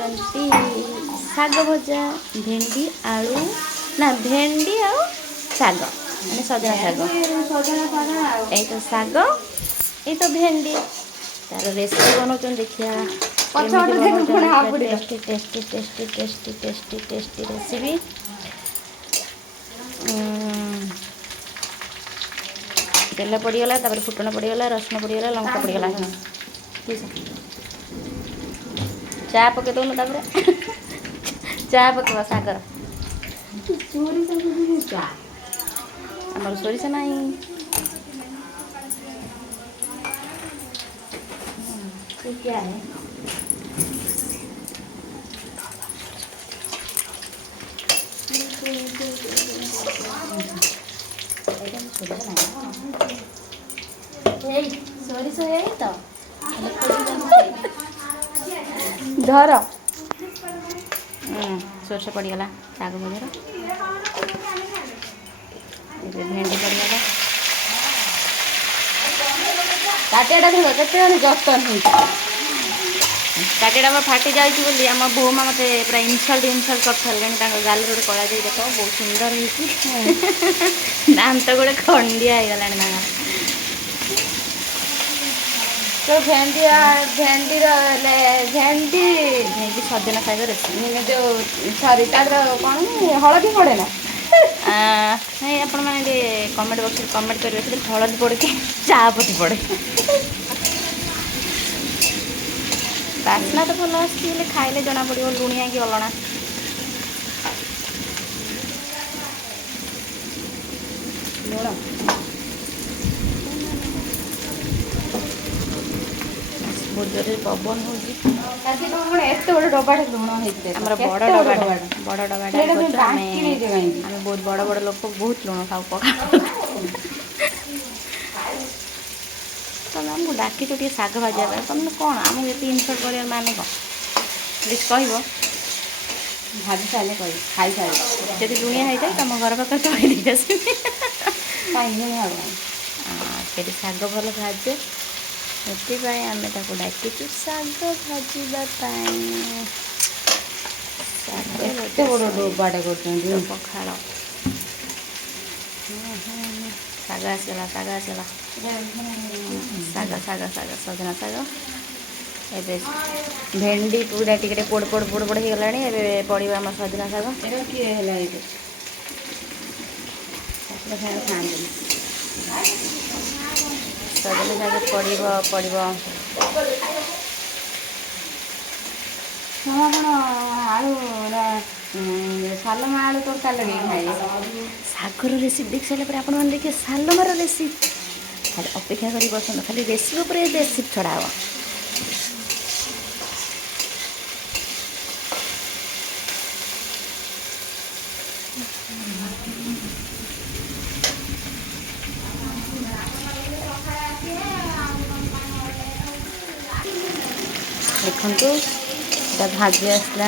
ଶାଗ ଭଜା भेंडी आलू ना भेंडी आउ शाग माने सजना शाग यही तो शाग ये तो भेंडी तार रेसिपी बनाऊँ देखिए tasty tasty tasty tasty tasty tasty recipe तेल पड़गला फुटण पड़गला रसुण पड़गला लंका पड़गला चा पके दौन चा पकेवा सागर आमर सोरिष ना क्या है सोरिष है तो धर सोरष पड़गला शाग भजार भेंडी पड़गला ताटियाटा धर के जतन हो ताटियाटा फाटी जाइए आम बोमा मत पूरा इनसल्ट कर सारे गाल गोटे कला देख बहुत सुंदर हो दांत गोटे खंडिया हो गला तो भेंडी भेंडी भेंडी भेंडी सजना शाग रेसिपी जो सॉरी तार कौन हलदी पड़े ना नहीं आपण मैंने कमेंट बॉक्स में कमेंट कर हलदी पड़े कि चापती पड़े बास्ना तो भल आसे खाइले जना पड़ो लुणिया कि अलणा लुण बहुत जोर पवन हो बड़ डबाटे लुण बड़ डबाटे बहुत बड़ बड़ लोक बहुत लुण खाऊ पका तुम आमको डाकी टे शाग भाजा तुमने कौन आमको ये इनसल्ट कर माने कौन प्लीज कह भाजी सारे कह खाई सारे जब लुणिया होता है तुम घर पाखे तो कहीं शाग भल भाजे से आम डाकिचु शाग भाजवाटे पखाड़ शाग आसला शाग आसला शाग शाग शाग सजना शाग ए भेंडी पूरा टिके पोड़ पोड़ पोड़ पोड़ हो गला पड़ो आम सजना शाग सजना शाग पड़ो आलू सालमा आलू तड़का लगे खाए शागर रेसिपी देख सारे आप देखिए सालमार रेसिपी खाली अपेक्षा कर बसंत खाली रेसिपी पर रेसिपी छड़ा हम देखु भाजी आसला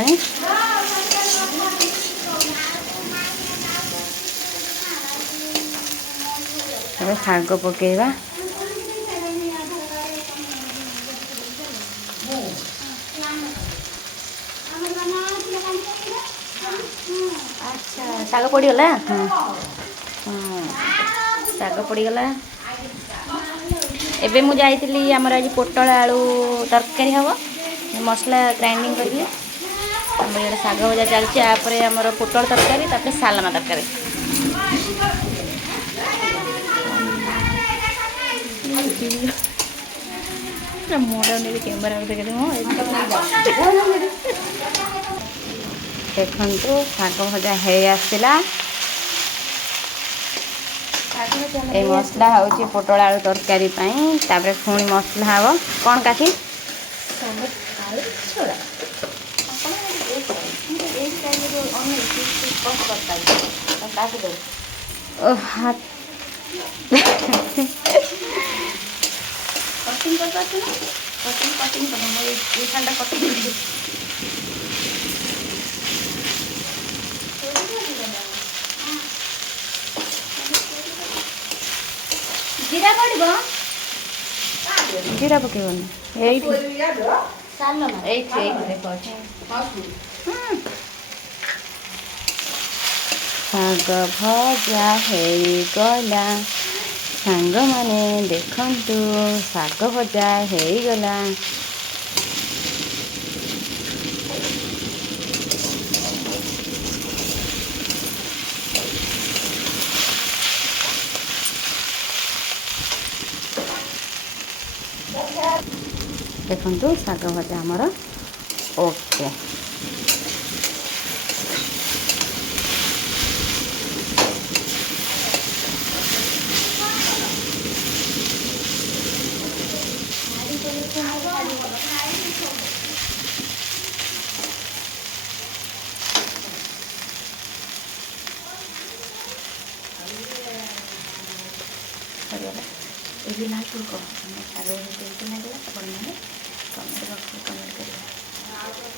शाग पकेवा अच्छा शाग पड़गला शाग पड़गला एबे मु जाइली आमर आज पोटल आलू तरकारी हम मसला ग्राइंडिंग करी आम ये शाग भजा चलती आपर आमर पोटल तरकारी तापर सालमा तरकारी मोड़ा कैमरा देखो शाग भजा है आसला ये मसला हूँ पोटल आलू तरकारी तापर पुणी मसला हम कौन काकी हाथ कटिंग कर कटिंग जीरा पड़ो जीरा पकेबनी ଏଇଠି ଦେଖ ଅଛି। ଶାଗ ଭଜା ହେଇଗଲା ସାଙ୍ଗମାନେ ଦେଖନ୍ତୁ ଶାଗ ଭଜା ହେଇଗଲା। ଦେଖନ୍ତୁ ଶାଗ ଭଜା ଆମର ଓକେ। ଏ ଲାଲ ପୋକ ଶାଗ ଲାଗିଲା ଆପଣମାନେ କମେଣ୍ଟ ବକ୍ସରେ କମେଣ୍ଟ କରିବେ।